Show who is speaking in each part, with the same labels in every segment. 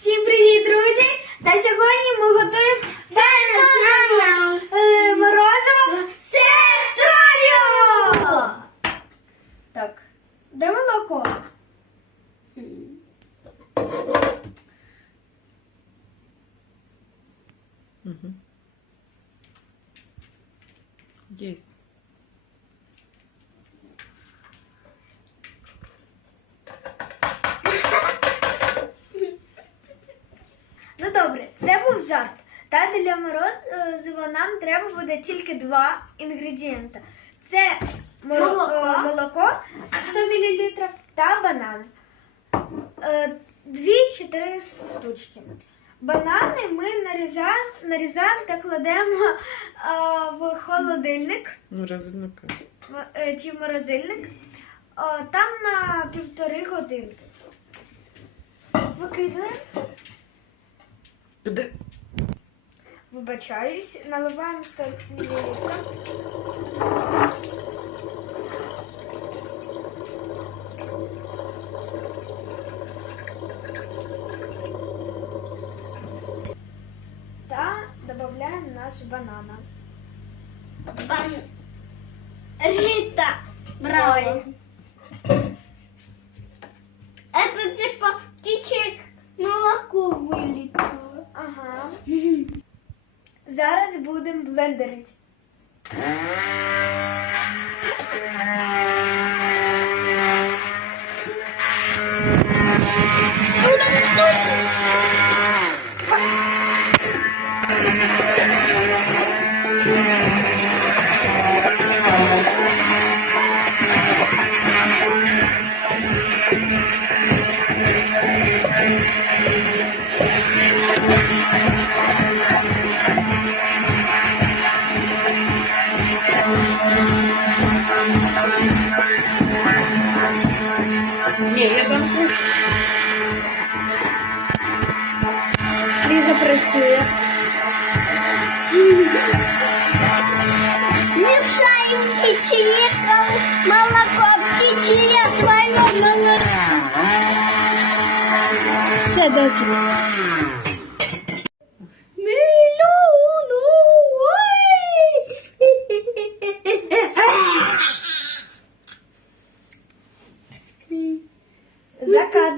Speaker 1: Всім привіт, друзі! Та сьогодні ми готуємо е, морозиво сестрою! Так, де молоко?
Speaker 2: Угу. Есть.
Speaker 1: Жарт. Та для морозива нам треба буде тільки два інгредієнта. Це
Speaker 3: Молоко.
Speaker 1: е, молоко 100 мл та банан. Е, Дві чи три штучки. Банани ми нарізаємо, нарізаємо та кладемо е, в холодильник е, чи в морозильник. О, Там на півтори годинки. Викидуємо. Вибачаюсь, наливаємо 100 мл. Та додаємо наш банана.
Speaker 3: Бан... Рита, браво. Это
Speaker 1: Зараз будемо блендерити.
Speaker 2: Там
Speaker 1: Ліза працює.
Speaker 3: Мешаем птичье молоко, птичье твое молоко.
Speaker 1: Все досить.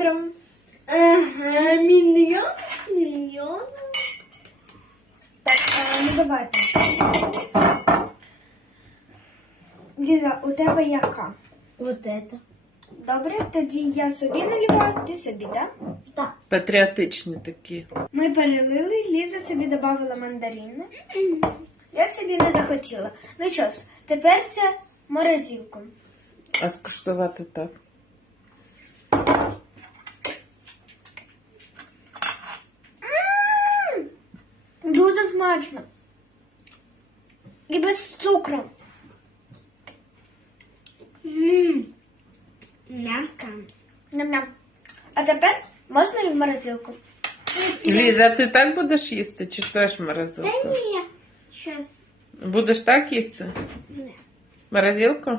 Speaker 1: За.
Speaker 3: Ага, миллион, миллион.
Speaker 1: Так, а, ну давайте. Ліза, у тебе яка?
Speaker 3: Вот это.
Speaker 1: Добре, тоді я собі наливаю, ти собі, так?
Speaker 3: Да.
Speaker 2: патріотичні такі.
Speaker 1: Ми перелили, Ліза собі додала мандарини. Я собі не захотіла. Ну що ж, тепер це морозилку.
Speaker 2: А скуштувати так.
Speaker 1: смачно. І без цукру.
Speaker 3: Ммм. Мягко.
Speaker 1: Ням-ням. А тепер можна і в морозилку.
Speaker 2: Ліза, ти так будеш їсти чи теж
Speaker 3: Да
Speaker 2: морозилку?
Speaker 3: нет. Сейчас.
Speaker 2: Будеш так їсти?
Speaker 3: Нет.
Speaker 2: Морозилку?